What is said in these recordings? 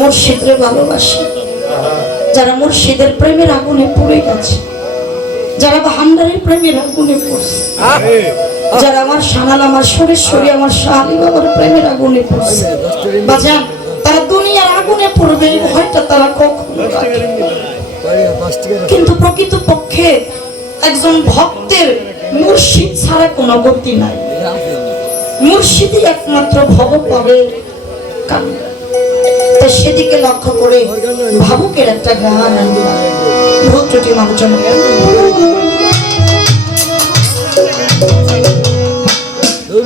মুর্শিদরে ভালোবাসে, যারা মুর্শিদের প্রেমের আগুনে পড়ে গেছে, যারা ভান্ডারের প্রেমের আগুনে পড়ছে, যারা আমার সানাল, আমার সুরেশ্বরী, আমার শালী বাবার প্রেমের আগুনে পড়ছে, বাজান তারা দুনিয়ার আগুনে পড়বে হয়তো তারা কখনো, কিন্তু প্রকৃত পক্ষে একজন ভক্তের মুর্শিদ ছাড়া কোনো গতি নাই। মুর্শিদই একমাত্র ভব পাবে কান্না। তো সেদিকে লক্ষ্য করে ভাবুকের একটা গান ভোট ত্রুটি মানুষজন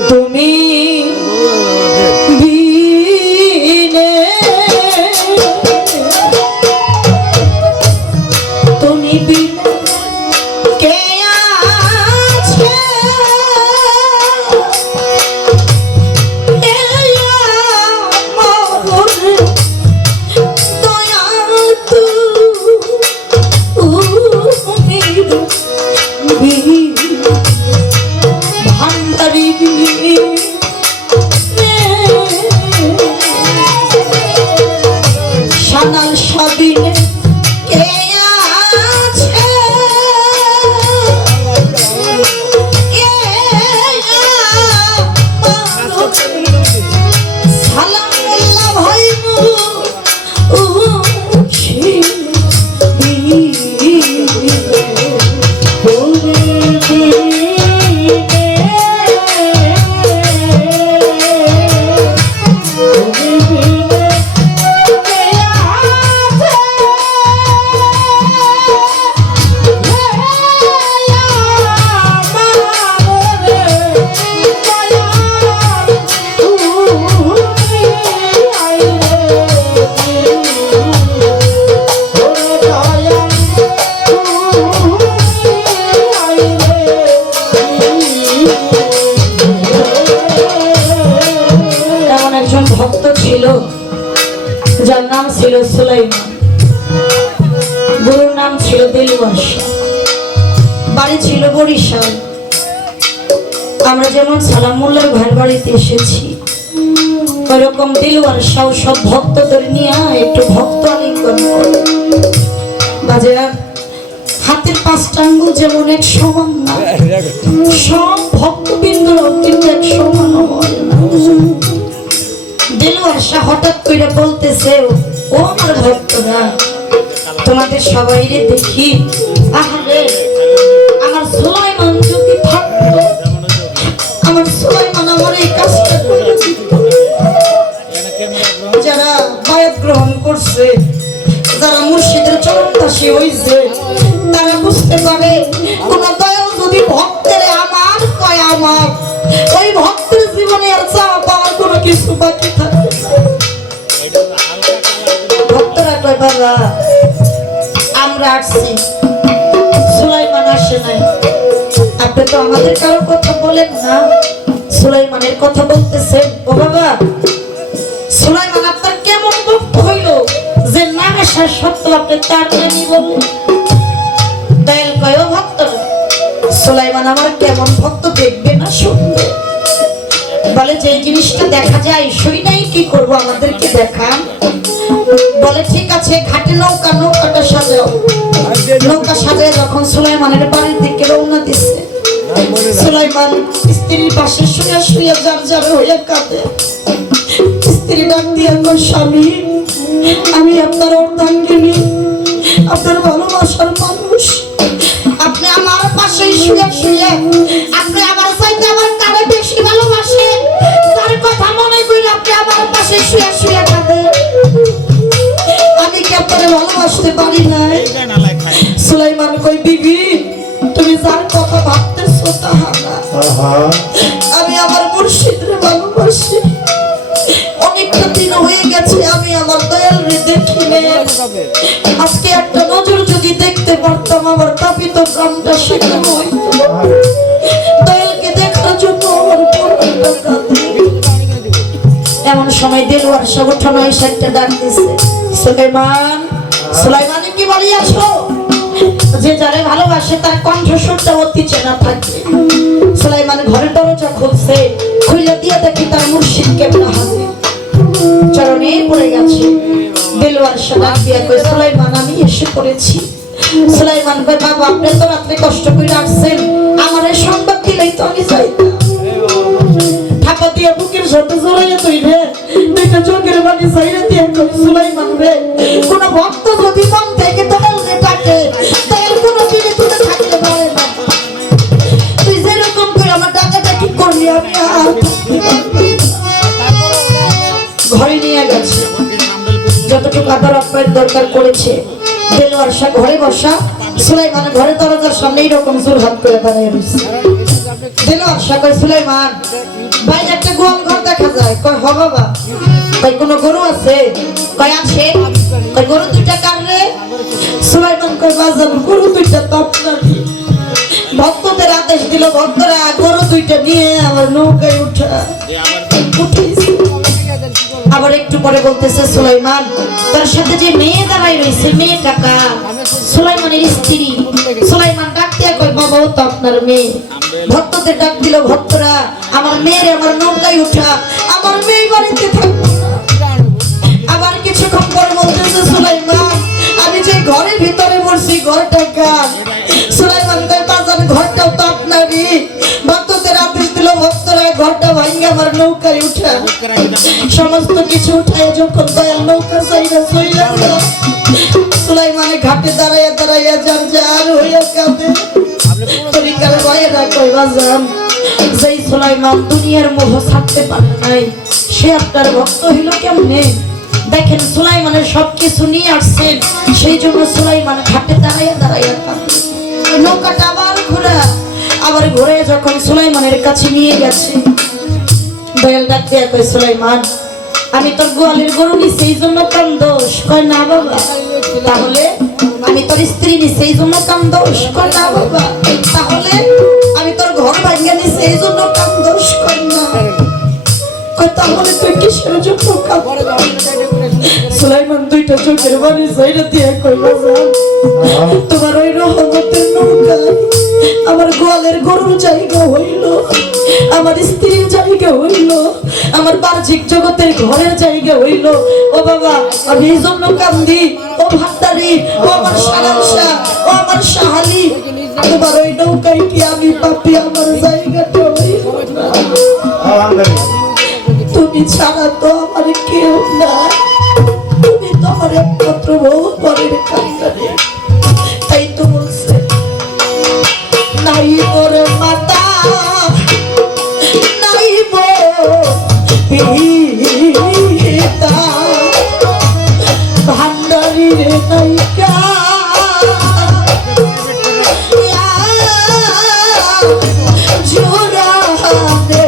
তুমি যার নাম ছিল সুলাইমান, গুরুর নাম ছিল দিলওয়ার শাহ, বাড়ি ছিল বরিশাল। আমরা যেমন সালামুল্লাহ ভাইয়ের বাড়িতে এসেছি, ওইরকম দিলওয়ার শাহ সব ভক্তদের নিয়ে একটু ভক্ত আলিঙ্গন করে। বাজেরা হাতের পাঁচটা আঙ্গুল যেমন এক সমান না, সব ভক্তবৃন্দর কিন্তু এক সমান হয় না। দিলওয়ার শাহ হঠাৎ করে বলতেছে, ও আমার ভক্তরা, তোমাদের সবাই দেখি, আহারে আমার সুলাইমান যদি থাকতো, আমার সুলাইমান আমার এই কাজটা করে দিত। যারা বায়াত গ্রহণ করছে, যারা মুর্শিদের চরণদাসী হইছে, তারা বুঝতে পারে কোন দয়াল যদি ভক্তের আমার কয় আমার, ওই ভক্তের জীবনে আর চাওয়া পাওয়ার কোনো কিছু বাকি থাকে না। ভক্তরা কয় বাবা আমরা আসছি, সুলাইমান আসে নাই, আপনি তো আমাদের কারোর কথা বলেন না, সুলাইমানের কথা বলতেছেন। ও বাবা, সুলাইমান আপনার কেমন ভক্ত হইল যে না আসার সত্ত্বেও আপনি তার নামই বললেন? দয়াল কয়, ও ভক্তরা, সুলাইমান আমার কেমন ভক্ত দেখবে না শুনবে? বলে যে জিনিসটা দেখা যায় শুই নাই কি করবো, আমাদেরকে দেখান। বলে ঠিক আছে, ঘাটে নৌকা, নৌকাটা সাজাও। নৌকা সাজায় যখন সুলাইমানের বাড়ির দিকে রওনা দিচ্ছে, সুলাইমান স্ত্রীর পাশে শুয়ে শুয়ে যার যার হয়ে কাঁদে। স্ত্রী ডাক দিয়ে কয়, স্বামী আমি আপনার অর্ধাঙ্গিনী, আপনার ভালোবাসার মানুষ, আপনি আমার পাশে শুয়ে শুয়ে আপনি আমার চাইতে আমার কারে বেশি ভালোবাসেন, তার কথা মনে করে আপনি আমার পাশে শুয়ে শুয়ে কাঁদেন, আমি কি আপনারে ভালোবাসতে পারি নাই? সুলাইমান কই, বিবি তুমি যার কথা ভাবতেছো তাহা না, আমি আমার মুর্শিদরে ভালোবাসি। অনেকটা দিন হয়ে গেছে আমি আমার দয়ালরে দেখি না, আজকে একটা নজর যদি দেখতে পারতাম আমার তাপিত প্রাণটা শীতল হইতো। দয়ালকে দেখার জন্য আমার পুরোটা কাঁদে। এমন সময় দিলওয়ার শাহ উঠানো এসে একটা ডাক দিছে, সুলাইমান, সুলাইমানে কি বাড়ি আছো? যে যারে ভালোবাসে তার কণ্ঠস্বরটা অতি চেনা থাকে। সুলাইমান ঘরের দরজা খুলছে, খুলে দিয়ে দেখি তার মুর্শিদ কেমন হাজির, চরণে পড়ে গেছে। আরশা ডাক দিয়া কই সুলাইমান আমি এসে পড়েছি। সুলাইমান কই বাবা আপনি তো রাতে কষ্ট করে আসছেন, আমারে সংবাদ দিলেই তো আমি যাইতাম। থাপা দিয়া বুকের সাথে জড়াইয়া তুইরে দুইটা চোখের পানি ছাইরা দিয়া কই সুলাইমান রে কোন ভক্ত যদি মন থেকে তোমার ডাকে তার কোনো দিনে তুমি থাকতে পারে না। তুই যেরকম করে আমার ডাকাটা ঠিক করলি আমি আর ঘরে নিয়ে গেছে। যতটুকু আদর আপ্যায়ন দরকার করেছে দেলোয়ার শাহ ঘরে বসা, সুলাইমান ঘরে দরজার সামনে এইরকম জোর হাত করে দাঁড়িয়ে রয়েছে। দেলোয়ার শাহ কই সুলাইমান বাইরে একটা গোয়াল ঘর দেখা যায়। কই হ বাবা। কই কোনো গরু আছে? কই আছে। কই গরু দুইটা কার রে? সুলাইমান কই বাজান গরু দুইটা তো আপনারই। ভক্তদের আদেশ দিল ভক্তরা গরু দুইটা নিয়ে আমার নৌকায় উঠা উঠিয়েছে। আবার একটু পরে বলতেছে সুলাইমান তার সাথে যে মেয়ে দাঁড়াই রয়েছে মেয়েটা কার? সুলাইমানের স্ত্রী। সুলাইমান ডাক দিয়া কই বাবা ও তো আপনার মেয়ে। ভক্তদের ডাক দিল ভক্তরা আমার মেয়েরে আমার নৌকায় উঠা, আমার মেয়ে বাড়িতে থাকবে। আবার কিছুক্ষণ পরে বলতেছে সুলাইমান আমি যে ঘরের ভিতরে বসছি ঘরটা কার? সুলাইমান কই বাজার ঘরটাও তো আপনারই। ভক্তদের আদেশ দিল ভক্তরা ঘরটা ভাঙে আমার নৌকায় উঠা। সমস্ত কিছু উঠায় যখন দয়াল নৌকা চাইরা চইলা গেল সুলাইমানে ঘাটে দাঁড়াইয়া দাঁড়াইয়া যার যার হইয়া কাঁদে। তরিকার ভাইয়েরা কই বাজান যেই সুলাইমান দুনিয়ার মোহ ছাড়তে পারে নাই সে আপনার ভক্ত হইল কেমনে? দেখেন সুলাইমানের সবকিছু নিয়ে আসছেন সেই জন্য সুলাইমান ঘাটে দাঁড়াইয়া দাঁড়াইয়া কাঁদে। নৌকাটা আবার ঘুরে যখন সুলাইমানের কাছে নিয়ে গেছে দয়াল ডাক দিয়া কই সুলাইমান আমি তোর গোয়ালের গরু নিছি এই জন্য কান্দোস? কয় না বাবা। তাহলে আমি তোর স্ত্রী নিছি এই জন্য কান্দোস? কয় না বাবা। তাহলে আমি তোর ঘর ভাঙিয়ে নিছি এই জন্য কান্দোস? কয় না। কয় তাহলে তুই কিসের জন্য কাঁদোস? সুলাইমান দুইটা চোখের পানি ছাইরা দিয়া কই বাজান তোমার ওই রহমতের নৌকায় আমার গোয়ালের গরুর জায়গা হইল, আমার স্ত্রীর জায়গা হইল, আমার বাহ্যিক জগতের ঘরের জায়গা হইল। ও বাবা আমি এই জন্য কান্দি। ও ভান্ডারি, ও আমার সারাংশা, ও আমার সাহালি, তোমার ওই নৌকায় কি আমি পাপি? আমার জায়গাটা হইল না। তুমি ছাড়া তো আমার কেউ না, তুমি তো আমার একমাত্র বউ পরের কান্দারে। তাই তো বলছে নাই মোর মাতা নাই পিতা ভান্ডারি রে নাইকা জোড়া দে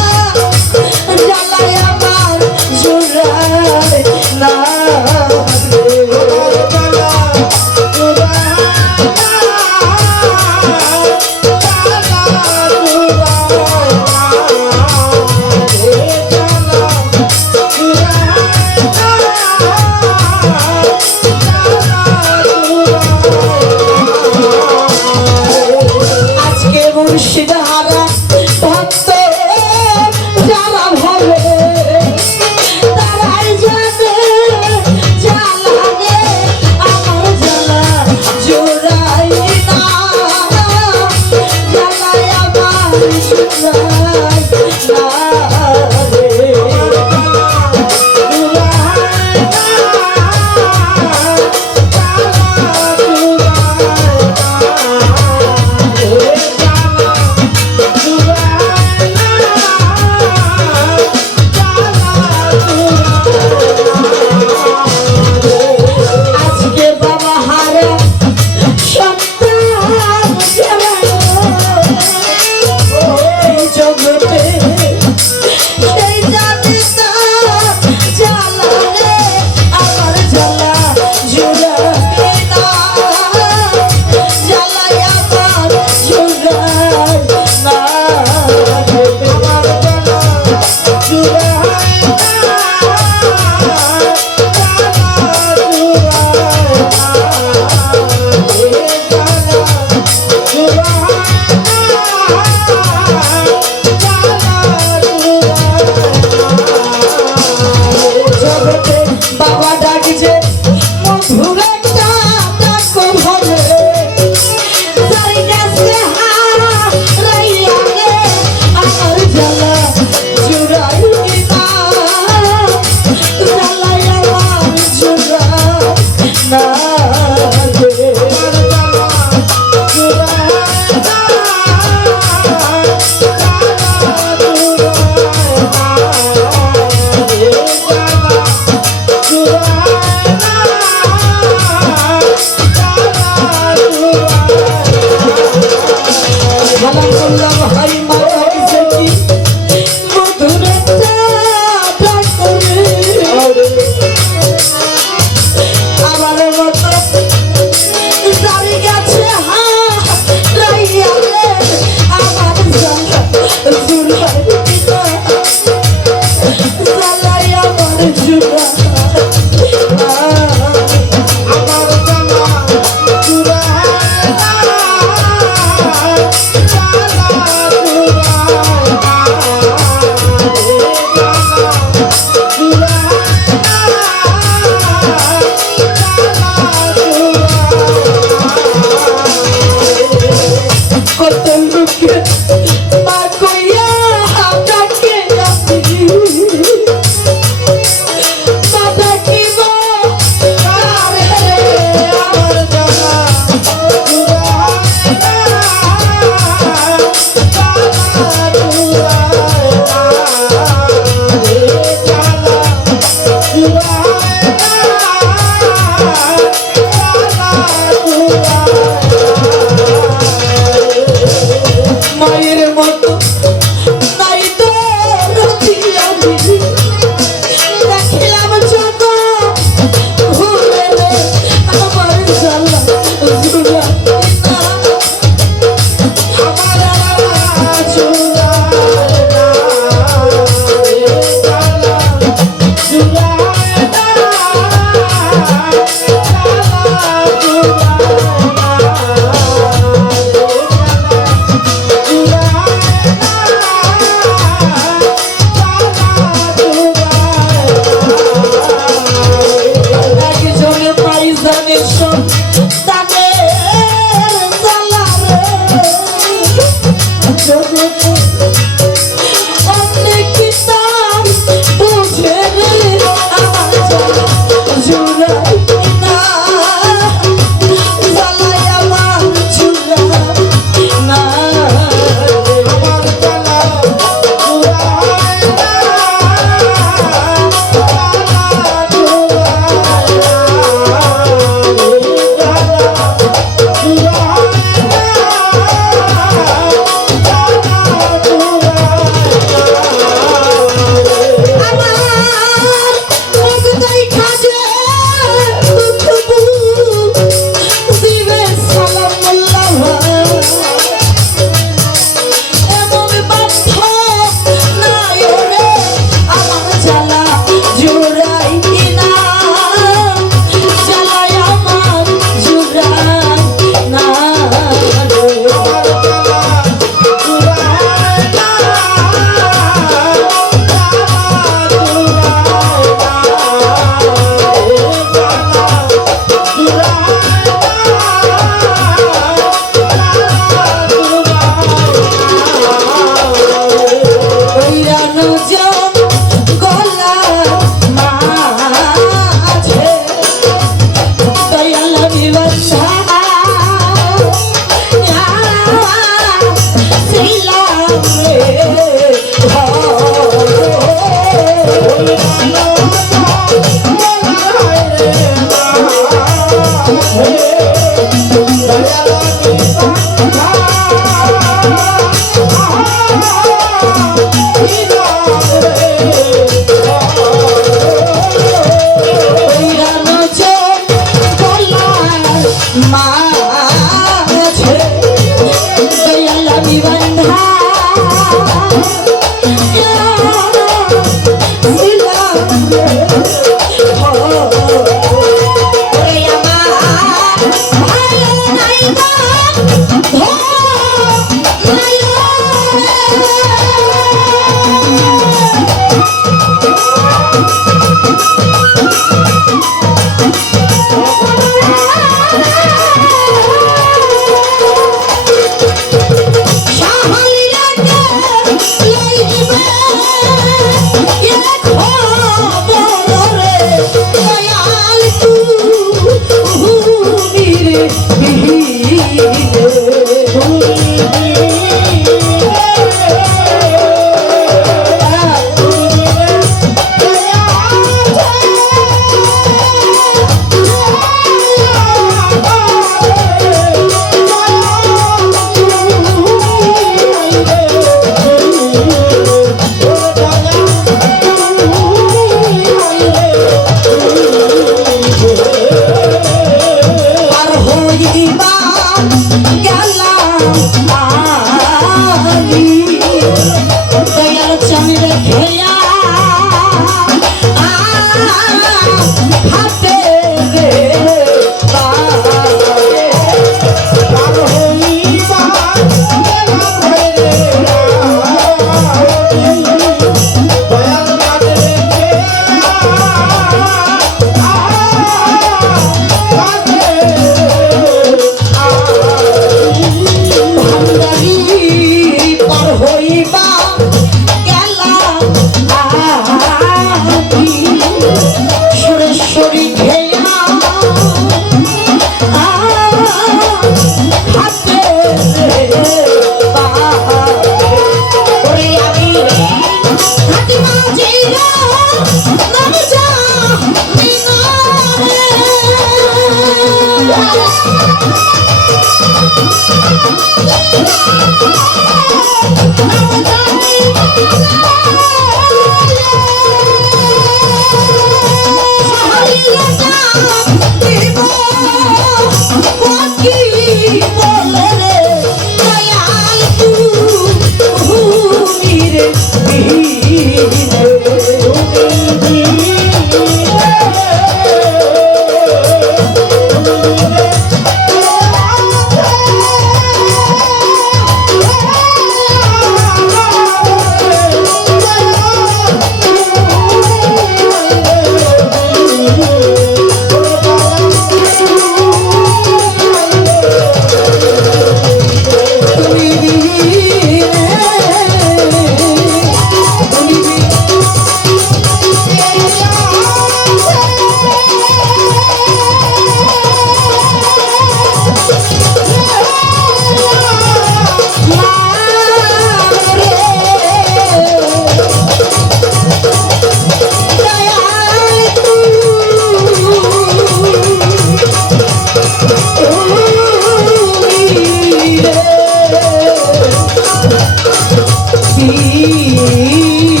be